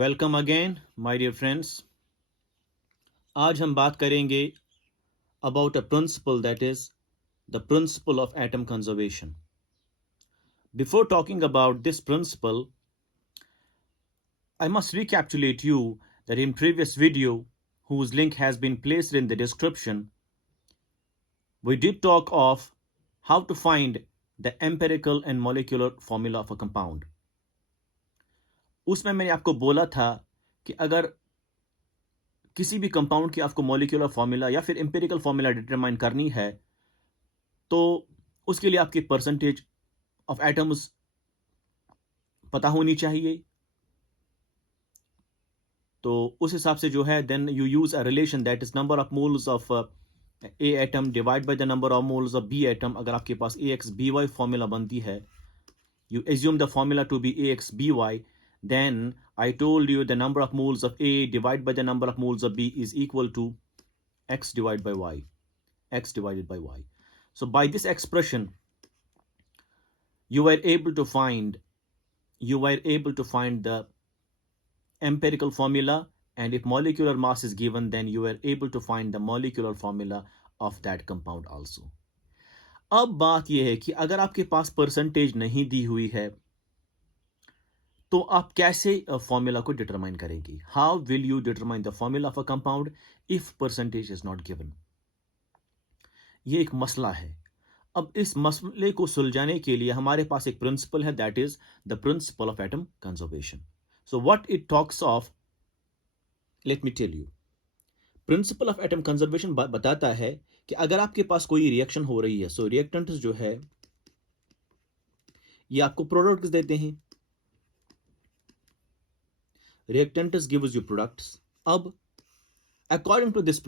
Welcome again my dear friends. आज हम बात करेंगे about a principle that is the principle of atom conservation. Before talking about this principle, I must recapitulate you that in previous video, whose link has been placed in the description, we did talk of how to find the empirical and molecular formula of a compound. उसमें मैंने आपको बोला था कि अगर किसी भी compound की आपको मॉलिक्यूलर फॉर्मूला या फिर एम्पिरिकल फॉर्मूला डिटरमाइन करनी है तो उसके लिए आपकी परसेंटेज ऑफ एटम्स पता होनी चाहिए। तो उस हिसाब से जो है then you use a relation that is number of moles of A atom divide by the number of moles of B atom. अगर आपके पास A X B Y formula बनती है, you assume the formula to be AXBY, then I told you the number of moles of A divided by the number of moles of B is equal to X divided by Y. X divided by Y. So by this expression, you were able to find the empirical formula, and if molecular mass is given, then you were able to find the molecular formula of that compound also. अब बात यह है कि अगर आपके पास percentage नहीं दी हुई है तो आप कैसे फॉर्मूला को डिटरमाइन करेंगे? How will you determine the formula of a compound if percentage is not given? ये एक मसला है। अब इस मसले को सुलझाने के लिए हमारे पास एक प्रिंसिपल है, that is the principle of atom conservation. So what it talks of, let me tell you. Principle of atom conservation बताता है कि अगर आपके पास कोई रिएक्शन हो रही है, सो रिएक्टेंट्स जो है ये आपको प्रोडक्ट्स देते हैं। Reactants gives you products. अब according to this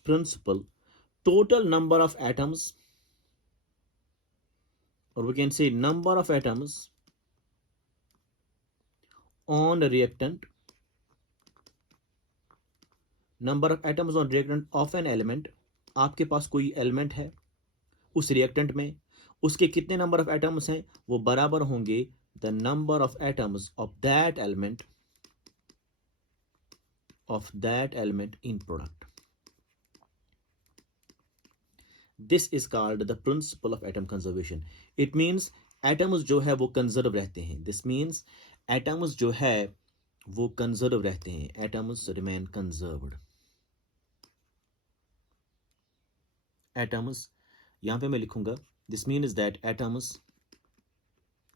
principle, total number of atoms, or we can say number of atoms on a reactant, number of atoms on reactant of an element. आपके पास कोई element है उस reactant में, उसके कितने number of atoms हैं वो बराबर होंगे the number of atoms of that element in product. This is called the principle of atom conservation. It means atoms जो है वो कंजर्व रहते हैं। दिस मीन्स एटम्स जो है वो कंजर्व रहते हैं। Atoms remain conserved. एटम्स यहां पे मैं लिखूंगा, दिस मीन्स दैट एटम्स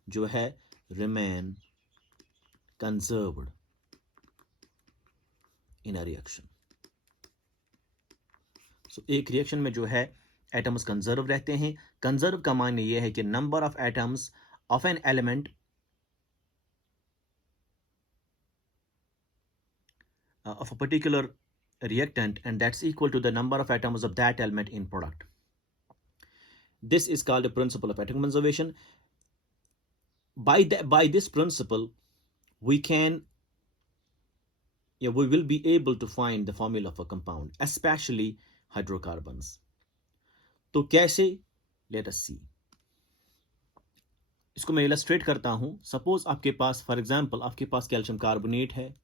जो है remain conserved in a reaction. So एक रिएक्शन में जो है एटम्स कंजर्व रहते हैं। कंजर्व का माने यह है कि number of atoms of an element of a particular reactant, and that's equal to the number of atoms of that element in product. This is called the principle of atom conservation. By this principle, we will be able to find the formula of a compound, especially hydrocarbons. तो कैसे? Let us see. इसको मैं illustrate करता हूं। Suppose आपके पास, for example, आपके पास calcium carbonate है।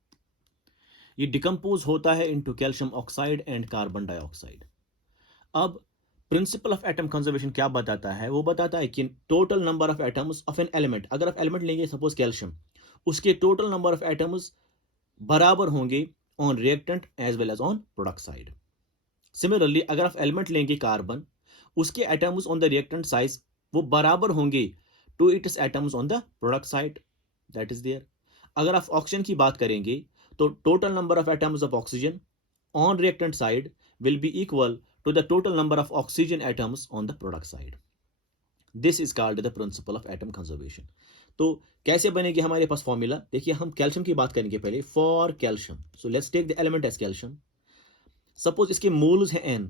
ये डिकम्पोज होता है into calcium oxide and carbon dioxide. अब प्रिंसिपल ऑफ एटम कंजर्वेशन क्या बताता है? वो बताता है कि total number of atoms of an element, अगर आप एलिमेंट लेंगे सपोज कैल्शियम, उसके टोटल नंबर ऑफ एटम्स बराबर होंगे on reactant as well as on product side. Similarly अगर आप एलिमेंट लेंगे कार्बन, उसके atoms on the reactant side वो बराबर होंगे to its atoms on the product side, that is there. अगर आप ऑक्सीजन की बात करेंगे तो total number of atoms of oxygen on reactant side will be equal to the total number of oxygen atoms on the product side. This is called the principle of atom conservation. तो कैसे बनेगी हमारे पास formula? देखिए, हम calcium की बात करेंगे पहले। For calcium, so let's take the element as calcium. Suppose इसके मोल्स हैं n,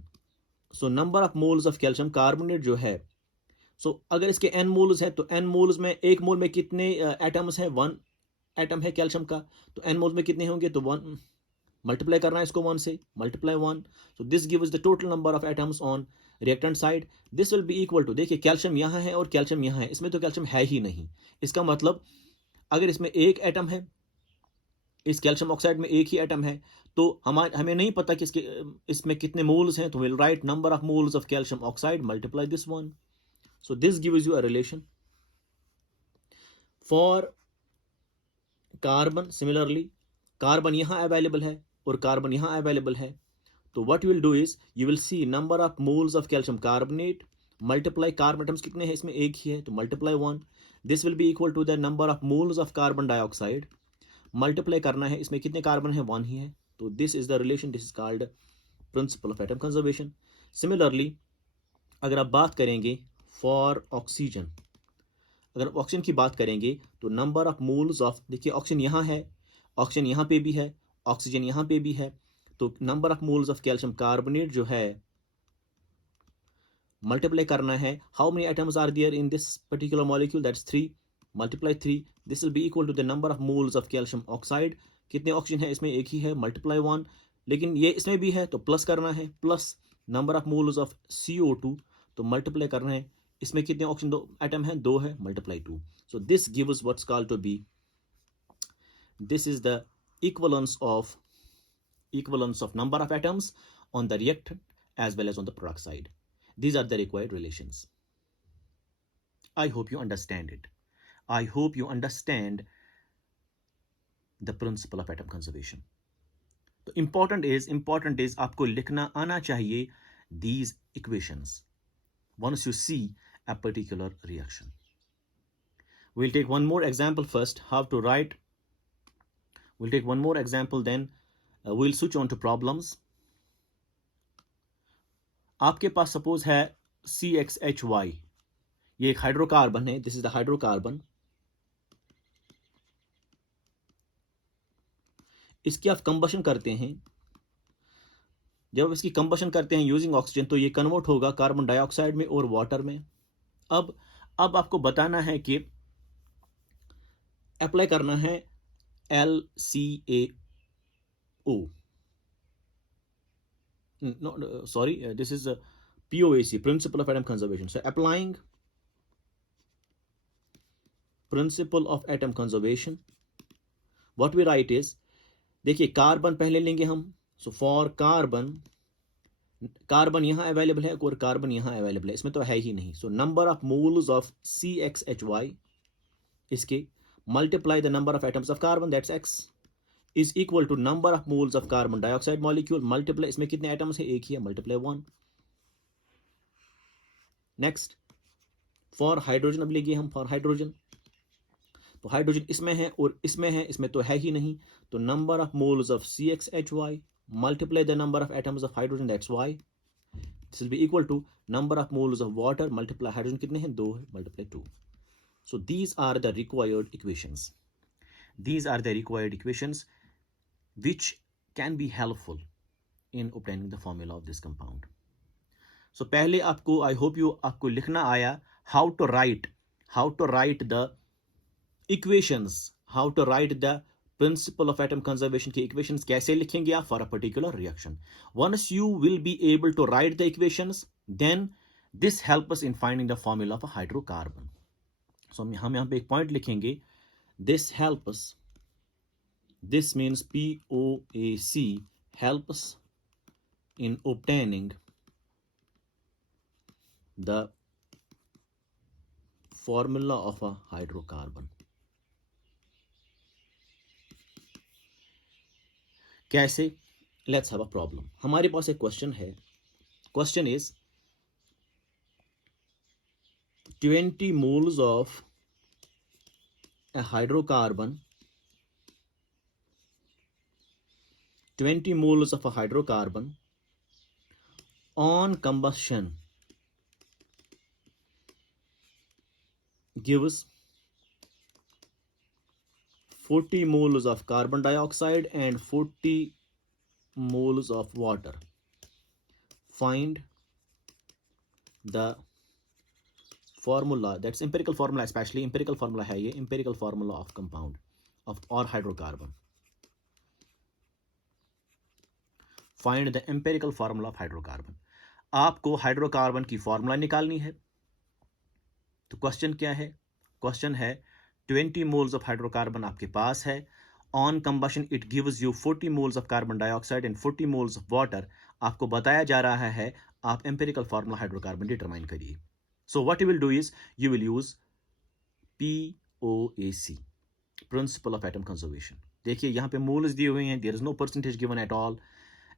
so number of moles of calcium carbonate जो है, सो अगर इसके n मोल्स है तो n मोल्स में, एक मोल में कितने एटम्स हैं? 1 एटम है कैल्शियम का, तो n मोल्स में कितने होंगे? तो 1 मल्टीप्लाई करना है इसको 1 से, multiply 1, so this gives the total number of atoms on reactant side. This will be equal to, देखिए कैल्शियम यहाँ है और कैल्शियम यहाँ है, इसमें तो कैल्शियम है ही नहीं। इसका मतलब अगर इसमें एक एटम है, इस कैल्शियम ऑक्साइड में एक ही एटम है, तो हमें नहीं पता कि इसमें कितने मोल्स हैं, तो will write number of moles of calcium oxide multiply this one. So this gives you a relation. For carbon similarly, carbon यहां अवेलेबल है और कार्बन यहां अवेलेबल है, तो what you will do is you will see number of moles of calcium carbonate multiply, carbon atoms कितने हैं इसमें, एक ही है, तो multiply 1. This will be equal to the number of moles of carbon dioxide, multiply करना है, इसमें कितने कार्बन है, 1 ही है, तो this is the relation, this is called principal of atom conservation. Similarly अगर आप बात करेंगे फॉर ऑक्सीजन, अगर ऑक्सीजन की बात करेंगे तो नंबर ऑफ मोल्स ऑफ, देखिए ऑक्सीजन यहाँ है, ऑक्सीजन यहाँ पे भी है, ऑक्सीजन यहाँ पे भी है, तो number of moles of calcium carbonate जो है मल्टीप्लाई करना है, how many atoms are there in this particular molecule, that's 3, multiply 3, this will be equal to the number of moles of calcium oxide, कितने ऑक्सीजन है इसमें, एक ही है, मल्टीप्लाई 1, लेकिन ये इसमें भी है तो प्लस करना है, plus number of moles of CO2, तो मल्टीप्लाई करना है, इसमें कितने ऑक्सीजन, दो एटम है, 2 है, multiply 2. So this gives what's called to be, this is the equivalence of number of atoms on the reactant as well as on the product side. These are the required relations. I hope you understand it. I hope you understand the principle of atom conservation. So important is आपको लिखना आना चाहिए these equations once you see a particular reaction. We'll take one more example first, how to write. We'll take one more example, then we'll switch on to problems. आपके पास suppose है CXHY, ये एक hydrocarbon है, this is the hydrocarbon. इसकी आप combustion करते हैं, जब इसकी कंबशन करते हैं यूजिंग ऑक्सीजन, तो ये कन्वर्ट होगा कार्बन डाइऑक्साइड में और वाटर में. अब आपको बताना है कि अप्लाई करना है LCAO, no, sorry, this is a POAC, principle of atom conservation. So applying principle of atom conservation, what we write is, देखिए कार्बन पहले लेंगे हम, सो फॉर कार्बन, कार्बन यहां अवेलेबल है और कार्बन यहां अवेलेबल है, इसमें तो है ही नहीं, so number of moles of CXHY, इसके multiply the number of atoms of carbon, that's X, is equal to number of moles of carbon dioxide molecule, multiply, इसमें कितने एटम्स है, एक ही है, मल्टीप्लाई 1. नेक्स्ट फॉर हाइड्रोजन, अब लेंगे हम फॉर हाइड्रोजन, तो हाइड्रोजन इसमें है और इसमें है, इसमें तो है ही नहीं, तो number of moles of CXHY multiply the number of atoms of hydrogen, that's Y, this will be equal to number of moles of water multiply hydrogen कितने हैं, 2 है, multiply 2. So these are the required equations, these are the required equations which can be helpful in obtaining the formula of this compound. So पहले आपको, I hope you, आपको लिखना आया how to write the equations, how to write the principle of atom conservation की equations कैसे लिखेंगे आप for a particular reaction. Once you will be able to write the equations, then this helps us in finding the formula of a hydrocarbon. So हम यहाँ पे एक point लिखेंगे, this helps, this means POAC helps in obtaining the formula of a hydrocarbon. कैसे? Let's have a problem. हमारे पास एक question है, question is 20 moles of a hydrocarbon, 20 moles of a hydrocarbon on combustion gives 40 moles of carbon dioxide and 40 moles of water. Find the formula, that's empirical formula, especially empirical formula है ये, empirical formula of compound of or hydrocarbon. Find the empirical formula of hydrocarbon. आपको hydrocarbon की formula निकालनी है. तो question क्या है? Question है 20 moles of hydrocarbon आपके पास है, on combustion it gives you 40 moles of carbon dioxide and 40 moles of water, आपको बताया जा रहा है आप empirical formula hydrocarbon determine करिए. So what you will do is you will use POAC, principle of atom conservation. देखिए यहाँ पे moles दिए हुए हैं, there is no percentage given at all,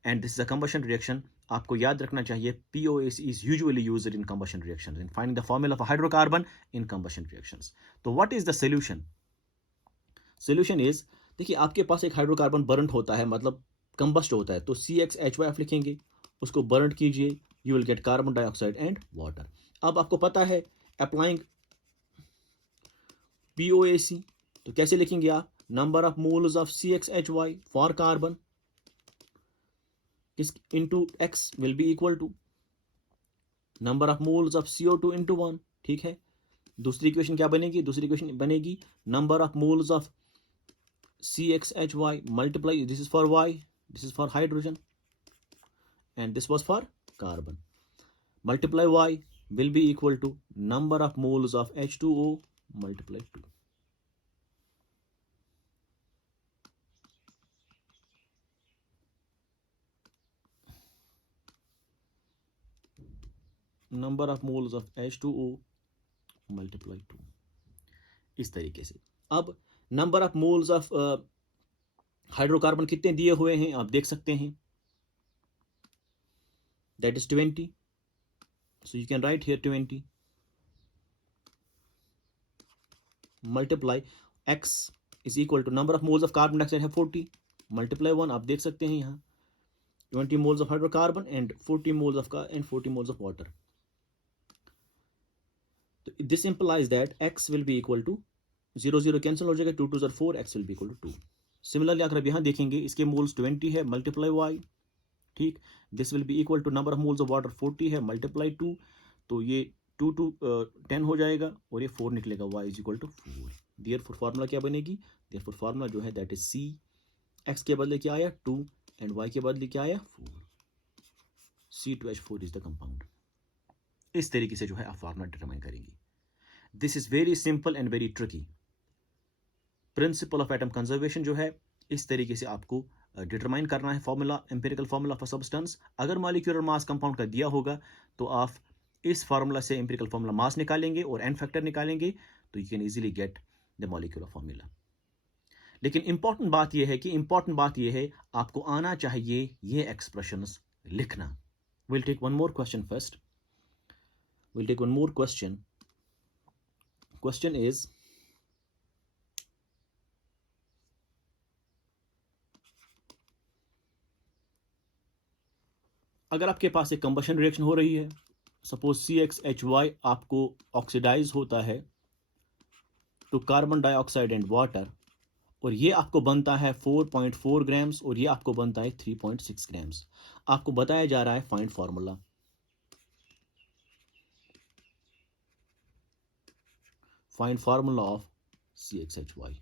and this is a combustion reaction. आपको याद रखना चाहिए POAC is usually used in combustion reactions in finding the formula of a hydrocarbon in combustion reactions. तो what is the solution? Solution is, देखिए आपके पास एक hydrocarbon burn होता है, मतलब कंबस्ट होता है, तो CXHY आप लिखेंगे, उसको बर्न कीजिए, you will gate carbon dioxide and water. अब आपको पता है अप्लाइंग POAC, तो कैसे लिखेंगे आप? Number of moles of CXHY for carbon into X will be equal to number of moles of CO2 into 1. ठीक है. दूसरी इक्वेशन क्या बनेगी? दूसरी इक्वेशन बनेगी number of moles of CXHY multiply, this is for Y, this is for hydrogen, and this was for carbon, multiply Y will be equal to number of moles of H2O multiply 2. Number of moles of H2O multiply 2, इस तरीके से. अब number of moles of hydrocarbon कितने दिए हुए हैं आप देख सकते हैं, that is 20, so you can write here 20 multiply X is equal to number of moles of carbon dioxide है 40 मल्टीप्लाई 1, आप देख सकते हैं यहाँ 20 moles of hydrocarbon and 40 moles of and 40 moles of water. This implies that X will be equal to 0 0 cancel हो जाएगा, 2 2 are 4, X will be equal to 2. Similarly अगर आप यहाँ देखेंगे इसके मोल्स 20 है मल्टीप्लाई Y, ठीक, this will be equal to number of moles of water 40 है मल्टीप्लाई 2, तो ये 2 2 10 हो जाएगा और ये 4 निकलेगा, Y is equal to 4. Therefore formula क्या बनेगी? देयरफॉर फार्मूला जो है दैट इज C, X के बदले क्या आया 2 एंड Y के बदले क्या आया 4, C2H4 इज द कंपाउंड. इस तरीके से जो है आप फार्मूला डिटरमाइन करेंगे. This is very simple and very tricky. Principal of atom conservation जो है इस तरीके से आपको डिटरमाइन करना है formula, empirical formula of a substance. अगर मॉलिक्यूलर मास कंपाउंड का दिया होगा तो आप इस फार्मूला से एम्पिरिकल फॉर्मूला मास निकालेंगे और एन फैक्टर निकालेंगे, तो you can easily get the molecular formula. लेकिन इंपॉर्टेंट बात यह है आपको आना चाहिए ये एक्सप्रेशंस लिखना. Will take one more question first. Question is, अगर आपके पास एक कंबशन रिएक्शन हो रही है, सपोज CXHY आपको ऑक्सीडाइज होता है to carbon dioxide and water, और ये आपको बनता है 4.4 ग्राम्स और ये आपको बनता है 3.6 ग्राम्स. आपको बताया जा रहा है find formula. Find formula of CXHY,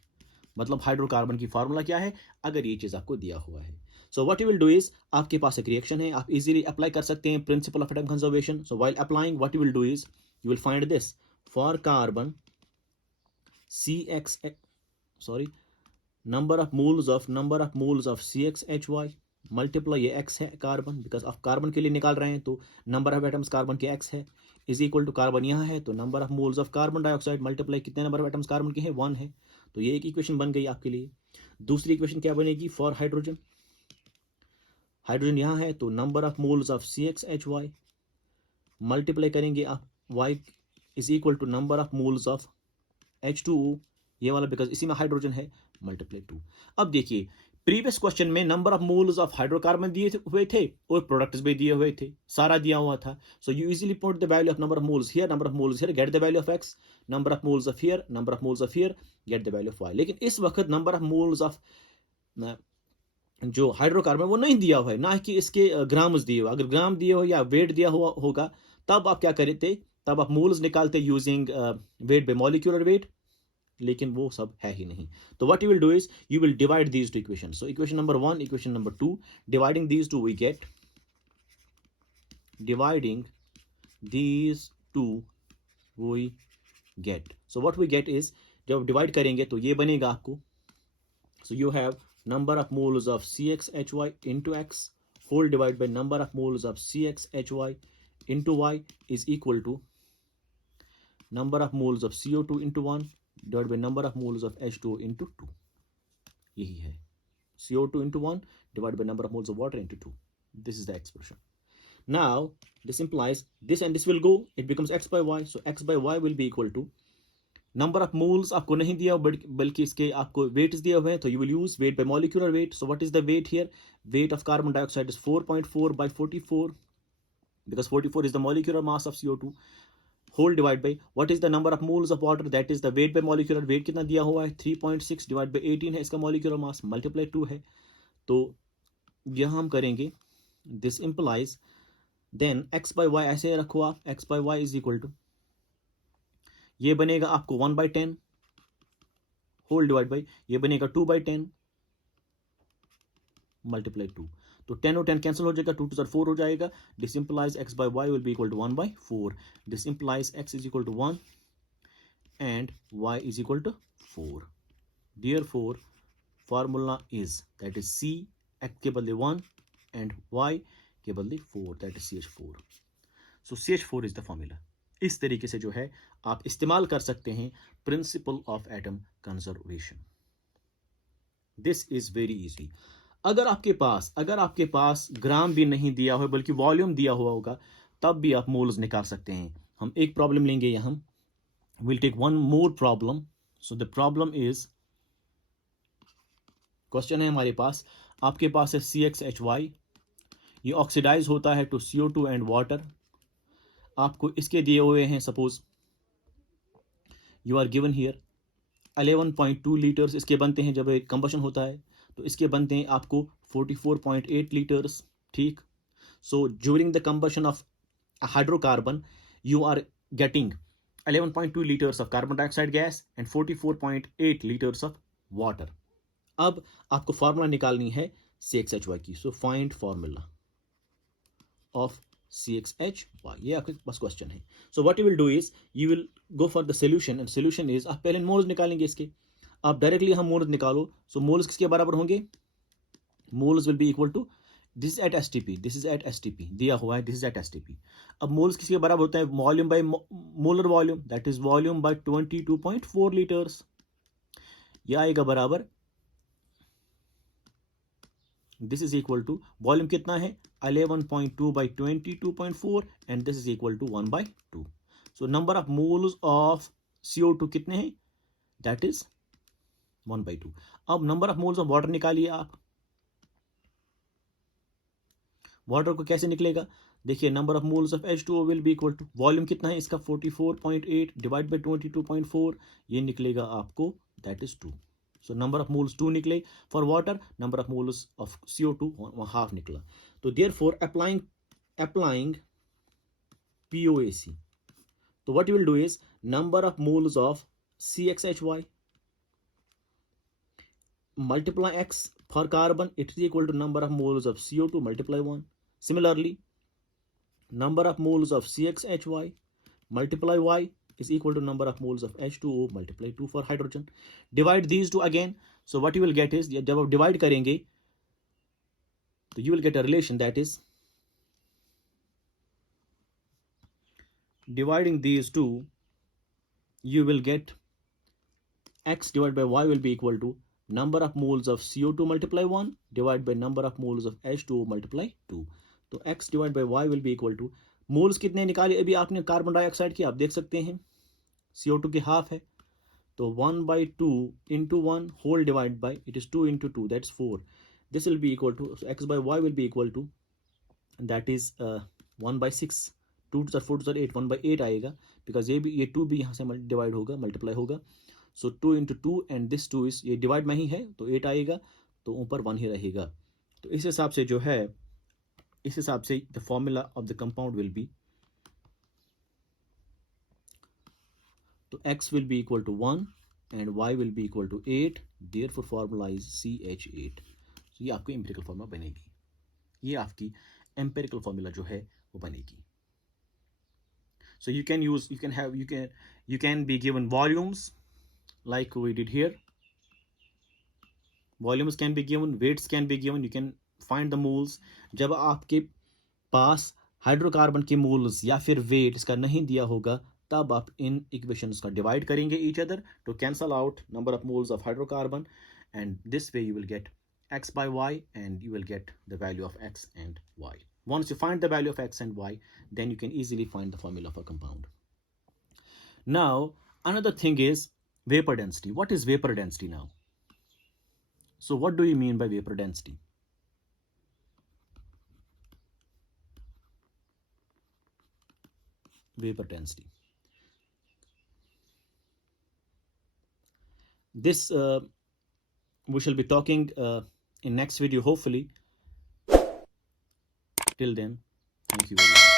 मतलब हाइड्रोकार्बन की फार्मूला क्या है अगर ये चीज आपको दिया हुआ है. So what you will do is, आपके पास एक रिएक्शन है, आप इजीली अप्लाई कर सकते हैं principal of atom conservation. So while applying what you will do is you will find this for carbon number of moles of CXHY multiply, ये X है carbon, because आप कार्बन के लिए निकाल रहे हैं तो नंबर ऑफ एटम्स कार्बन के X है, इज इक्वल टू कार्बन यहाँ है तो number of moles of carbon dioxide multiply कितने नंबर ऑफ एटम्स कार्बन के हैं 1 है, तो ये एक इक्वेशन बन गई आपके लिए. दूसरी इक्वेशन क्या बनेगी फॉर हाइड्रोजन यहाँ है तो number of moles of CXHY multiply करेंगे आप Y is equal to number of moles of H2O, ये वाला बिकॉज इसी में हाइड्रोजन है मल्टीप्लाई 2. अब देखिए प्रीवियस क्वेश्चन में number of moles of hydrocarbon दिए हुए थे और प्रोडक्ट्स भी दिए हुए थे, सारा दिया हुआ था. So you easily put the value of number of moles here, number of moles here, get the value of X, number of moles of here, number of moles of here, get the value of Y. लेकिन इस वक्त number of moles of जो hydrocarbon वो नहीं दिया हुआ है, ना कि इसके ग्राम्स दिए हुए. अगर ग्राम दिए हो या वेट दिया हुआ होगा तब आप क्या करते, तब आप मोल्स निकालते using weight by molecular weight, लेकिन वो सब है ही नहीं. तो what you will do is you will divide these two equation. So equation number 1, equation number 2, dividing these two we get So what we get is जब divide करेंगे तो ये बनेगा आपको, so you have number of moles of CXHY into X whole divided by number of moles of CXHY into Y is equal to number of moles of CO2 into 1 divided by number of moles of H2O into 2. यही है, CO2 into 1 divided by number of moles of water into 2. This is the expression. Now this implies this and this will go, it becomes x by y, so x by y will be equal to number of moles आपको नहीं दिया बल्कि इसके आपको weights दिए हुए हैं, तो you will use weight by molecular weight. So what is the weight here? Weight of carbon dioxide is 4.4 by 44 because 44 is the molecular mass of CO2 whole divide by what is the number of moles of water, that is the weight by molecular weight. कितना दिया हुआ है? 3.6 divide by 18 है इसका molecular mass, multiply 2 है. तो यह हम करेंगे, this implies then x by y ऐसे रखो आप, x by y is equal to ये बनेगा आपको 1/10 होल डिवाइड बाई ये बनेगा 2/10 मल्टीप्लाई 2. तो 10 और 10 कैंसिल हो जाएगा, 2 to 4 हो जाएगा. This implies x by y will be equal to 1/4. This implies x is equal to 1 and y is equal to 4. Therefore formula is that is c x के बदले 1 एंड y के बदले 4, that is CH4. So CH4 is the formula. इस तरीके से जो है आप इस्तेमाल कर सकते हैं principal of atom conservation. This is very easy. अगर आपके पास ग्राम भी नहीं दिया हो बल्कि वॉल्यूम दिया हुआ होगा, तब भी आप मोल्स निकाल सकते हैं. हम एक प्रॉब्लम लेंगे यहां, will take one more problem. So the problem is, question है हमारे पास, आपके पास है CXHY, ये ऑक्सीडाइज होता है टू CO2 एंड वाटर. आपको इसके दिए हुए हैं, suppose you are given here 11.2 litres इसके बनते हैं जब कंबशन होता है, तो इसके बनते हैं आपको 44.8 लीटर्स. ठीक. So during the combustion of hydrocarbon you are getting 11.2 litres of carbon dioxide gas and 44.8 litres of water. अब आपको फॉर्मूला निकालनी है CXHY की. So find formula of CXHY, ये आपके पास क्वेश्चन है. So what you will do is you will go for the solution, and solution is आप पहले मोल्स निकालेंगे इसके. आप डायरेक्टली हम मोल्स निकालो. सो मोल्स किसके बराबर होंगे? Moles will be equal to, this is at STP, this is at STP दिया हुआ है, दिस इज एट STP. अब मोल्स किसके बराबर होता है? Volume by molar volume, that is volume by 22.4 litres. यह आएगा बराबर, this is equal to volume कितना है? 11.2 by 22.4 and this is equal to 1/2. So number of moles of CO2 कितने हैं? That is 1/2. अब number of moles of water निकालिए आप. वाटर को कैसे निकलेगा? देखिए, number of moles of H2O will be equal to, volume कितना है इसका? 44.8 डिवाइड बाई 22.4, ये निकलेगा आपको, that is 2. So number of moles 2 निकले for water, number of moles of CO2 half निकला. तो देयरफॉर अप्लाइंग POAC, तो what you will do is number of moles of CXHY multiply x for carbon, it is equal to number of moles of CO2 multiply 1. Similarly, number of moles of CXHY multiply y is equal to number of moles of H2O multiply 2 for hydrogen. Divide these two again. So what you will get is, जब आप divide करेंगे तो you will get a relation, that is dividing these two you will get x divided by y will be equal to number of moles of CO2 multiply 1 divided by number of moles of H2O multiply 2. तो x divided by y will be equal to, moles कितने निकाले अभी आपने carbon dioxide की? आप देख सकते हैं CO2 की हाफ है, तो 1/2 into 1 whole divide by, it is 2 into 2, that's 4. This will be equal to, so x by y will be equal to, that is 1/6. 2 to 4 to 8, 1/8 आएगा, बिकॉज ये 2 भी यहाँ से डिवाइड होगा, मल्टीप्लाई होगा. सो 2 into 2 एंड दिस 2 इज, ये divide में ही है तो 8 आएगा, तो ऊपर 1 ही रहेगा. तो इस हिसाब से जो है, इस हिसाब से the formula of the compound will be, तो x will be equal to 1 and y will be equal to 8. Therefore formula is CH8. तो ये आपकी एम्पिरिकल फॉर्मूला बनेगी, ये आपकी एम्पिरिकल फॉर्मूला जो है वो बनेगी. So you can use, you can be given volumes, like we did here. Volumes can be given, weights can be given, you can find the moles. जब आपके पास हाइड्रोकार्बन के मोल्स या फिर वेट इसका नहीं दिया होगा, तब आप इन इक्वेशंस का डिवाइड करेंगे each other to cancel out number of moles of hydrocarbon, and this way you will get x by y and you will get the value of x and y. Once you find the value of x and y, then you can easily find the formula for compound. Now another thing is vapor density. What is vapor density now? So what do you mean by vapor density? Vapor density. This we shall be talking in next video hopefully. Till then, thank you very much.